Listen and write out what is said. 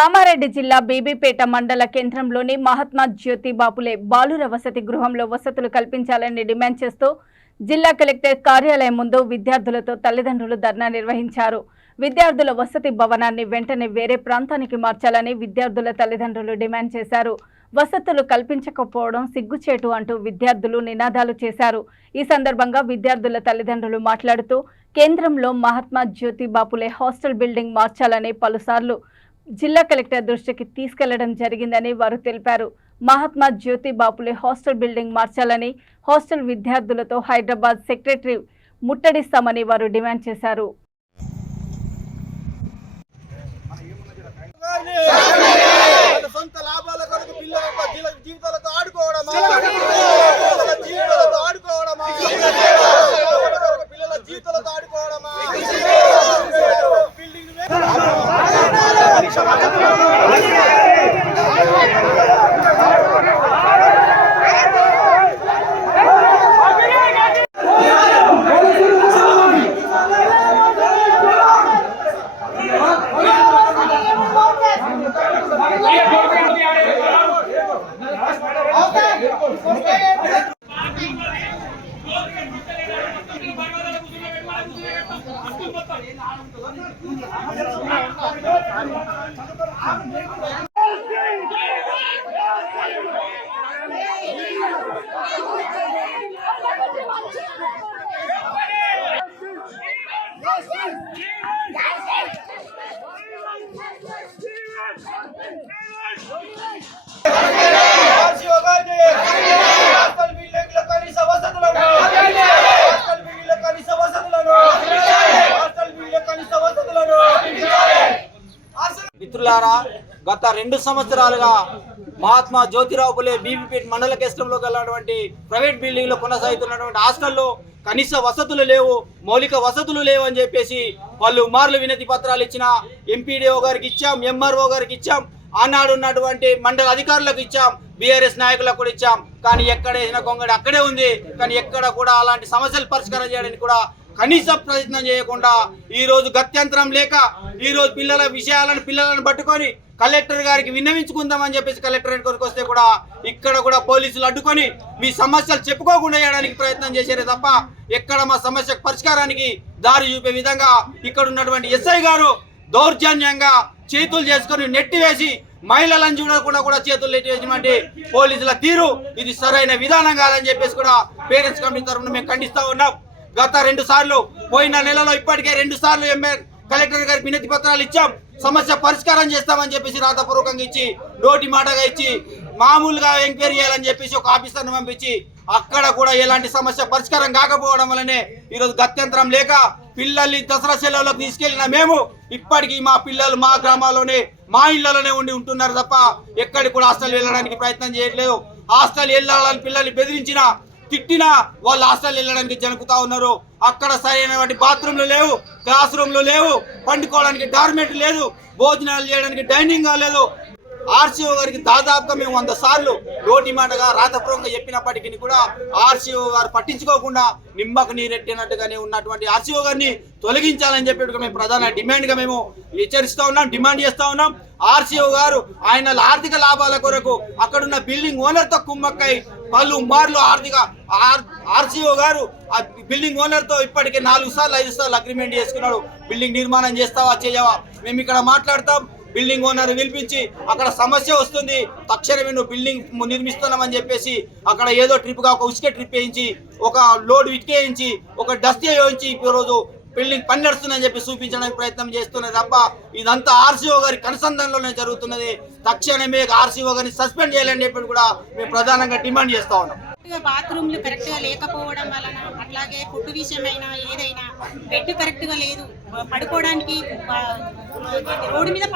కామారెడ్డి జిల్లా బీబీపేట మండల కేంద్రంలోని మహాత్మా జ్యోతి బాపులే బాలుర వసతి గృహంలో వసతులు కల్పించాలని డిమాండ్ చేస్తూ జిల్లా కలెక్టర్ కార్యాలయం ముందు విద్యార్థులతో తల్లిదండ్రులు ధర్నా నిర్వహించారు. విద్యార్థుల వసతి భవనాన్ని వెంటనే వేరే ప్రాంతానికి మార్చాలని విద్యార్థుల తల్లిదండ్రులు డిమాండ్ చేశారు. వసతులు కల్పించకపోవడం సిగ్గుచేటు అంటూ విద్యార్థులు నినాదాలు చేశారు. ఈ సందర్భంగా విద్యార్థుల తల్లిదండ్రులు మాట్లాడుతూ కేంద్రంలో మహాత్మా జ్యోతి బాపులే హాస్టల్ బిల్డింగ్ మార్చాలని పలుసార్లు జిల్లా కలెక్టర్ దృష్టికి తీసుకెళ్లడం జరిగిందని వారు తెలిపారు. మహాత్మా జ్యోతి బాపులే హాస్టల్ బిల్డింగ్ మార్చాలని హాస్టల్ విద్యార్థులతో హైదరాబాద్ సెక్రటరీ ముట్టడిస్తామని వారు డిమాండ్ చేశారు. మిత్రులారా, గత 2 సంవత్సరాలుగా మహాత్మా జ్యోతిరావు పులే బీబీపేట మండల కేంద్రంలో గలటువంటి ప్రైవేట్ బిల్డింగ్ లో కొనసాగుతున్నటువంటి హాస్టల్లో కనీస వసతులు లేవు, మౌలిక వసతులు లేవు అని చెప్పేసి వాళ్ళు మార్లు వినతి పత్రాలు ఇచ్చిన ఎంపీడీఓ గారికి ఇచ్చాం, ఎంఆర్ఓ గారికి ఇచ్చాం, ఆనాడు ఉన్నటువంటి మండల అధికారులకు ఇచ్చాం, బీఆర్ఎస్ నాయకులకు కూడా ఇచ్చాం. కానీ ఎక్కడ వేసిన గొంగడి అక్కడే ఉంది. కానీ ఎక్కడ కూడా అలాంటి సమస్యలు పరిష్కారం చేయడానికి కూడా కనీస ప్రయత్నం చేయకుండా ఈ రోజు గత్యంతరం లేక ఈ రోజు పిల్లలను పట్టుకొని కలెక్టర్ గారికి విన్నవించుకుందామని చెప్పేసి కలెక్టరేట్ కొరకు వస్తే కూడా ఇక్కడ కూడా పోలీసులు అడ్డుకొని మీ సమస్యలు చెప్పుకోకుండా చేయడానికి ప్రయత్నం చేశారే తప్ప ఎక్కడ మా సమస్య పరిష్కారానికి దారి చూపే విధంగా ఇక్కడ ఉన్నటువంటి ఎస్ఐ గారు దౌర్జన్యంగా చేతులు చేసుకొని నెట్టివేసి మహిళలను చూడకుండా కూడా చేతులు నెట్టివేసినటువంటి పోలీసుల తీరు ఇది సరైన విధానం కాదని చెప్పేసి కూడా పేరెంట్స్ కమిటీ తరఫున మేము ఖండిస్తా ఉన్నాం. గత 2 సార్లు పోయిన నెలలో ఇప్పటికే 2 సార్లు కలెక్టర్ గారికి వినతి పత్రాలు ఇచ్చాం, సమస్య పరిష్కారం చేస్తామని చెప్పేసి రాతపూర్వకంగా ఇచ్చి నోటి మాటగా ఇచ్చి మామూలుగా ఎంక్వైరీ చేయాలని చెప్పేసి ఒక ఆఫీసర్ని పంపించి అక్కడ కూడా ఎలాంటి సమస్య పరిష్కారం కాకపోవడం వల్లనే ఈరోజు గత్యంతరం లేక పిల్లల్ని దసరా సెలవులకు తీసుకెళ్లిన మేము ఇప్పటికీ మా పిల్లలు మా గ్రామాల్లోనే మా ఇళ్లలోనే ఉంటున్నారు తప్ప ఎక్కడికి కూడా హాస్టల్ వెళ్ళడానికి ప్రయత్నం చేయట్లేదు. హాస్టల్ వెళ్ళాలని పిల్లల్ని బెదిరించినా తిట్టినా వాళ్ళు హాస్టల్ వెళ్ళడానికి జనుకుతా ఉన్నారు. అక్కడ సరైనటువంటి బాత్రూమ్లు లేవు, క్లాస్ రూమ్లు లేవు, పండుకోవడానికి డార్మెంట్ లేదు, భోజనాలు చేయడానికి డైనింగ్ హాల్ లేదు. ఆర్సీఓ గారికి దాదాపుగా మేము 100 సార్లు నోటి మాటగా రాతపూర్వకంగా చెప్పినప్పటికీ కూడా ఆర్సీఓ గారు పట్టించుకోకుండా నిమ్మకు నీరెట్టినట్టుగానే ఉన్నటువంటి ఆర్సీఓ గారిని తొలగించాలని చెప్పి మేము ప్రధాన డిమాండ్గా మేము హెచ్చరిస్తూ ఉన్నాం, డిమాండ్ చేస్తూ ఉన్నాం. ఆర్సీఓ గారు ఆయన ఆర్థిక లాభాల కొరకు అక్కడున్న బిల్డింగ్ ఓనర్తో కుమ్మక్కై పలు మార్లు ఆర్సీఓ గారు ఆ బిల్డింగ్ ఓనర్తో ఇప్పటికే 4 సార్లు 5 సార్లు అగ్రిమెంట్ చేసుకున్నాడు. బిల్డింగ్ నిర్మాణం చేస్తావా చేయవా, మేము ఇక్కడ మాట్లాడతాం. బిల్డింగ్ ఓనర్ పిలిపించి అక్కడ సమస్య వస్తుంది, తక్షణమే నువ్వు బిల్డింగ్ నిర్మిస్తున్నామని చెప్పేసి అక్కడ ఏదో ట్రిప్గా ఒక ఉసుకే ట్రిప్ వేయించి ఒక లోడ్ ఇటుకేయించి ఒక డస్ట్ వేయించి ఈరోజు బిల్డింగ్ పని నడుస్తుందని చెప్పి చూపించడానికి ప్రయత్నం చేస్తున్నది తప్ప ఇదంతా ఆర్సీఓ గారి కనుసంధానంలోనే జరుగుతున్నది. తక్షణమే ఆర్సీఓ గారిని సస్పెండ్ చేయాలని చెప్పి కూడా మేము ప్రధానంగా డిమాండ్ చేస్తా ఉన్నాం. బాత్రూమ్లు కరెక్ట్గా లేకపోవడం వలన అట్లాగే ఫుడ్ విషయమైనా ఏదైనా బెడ్ కరెక్ట్గా లేదు, పడుకోవడానికి రోడ్డు మీద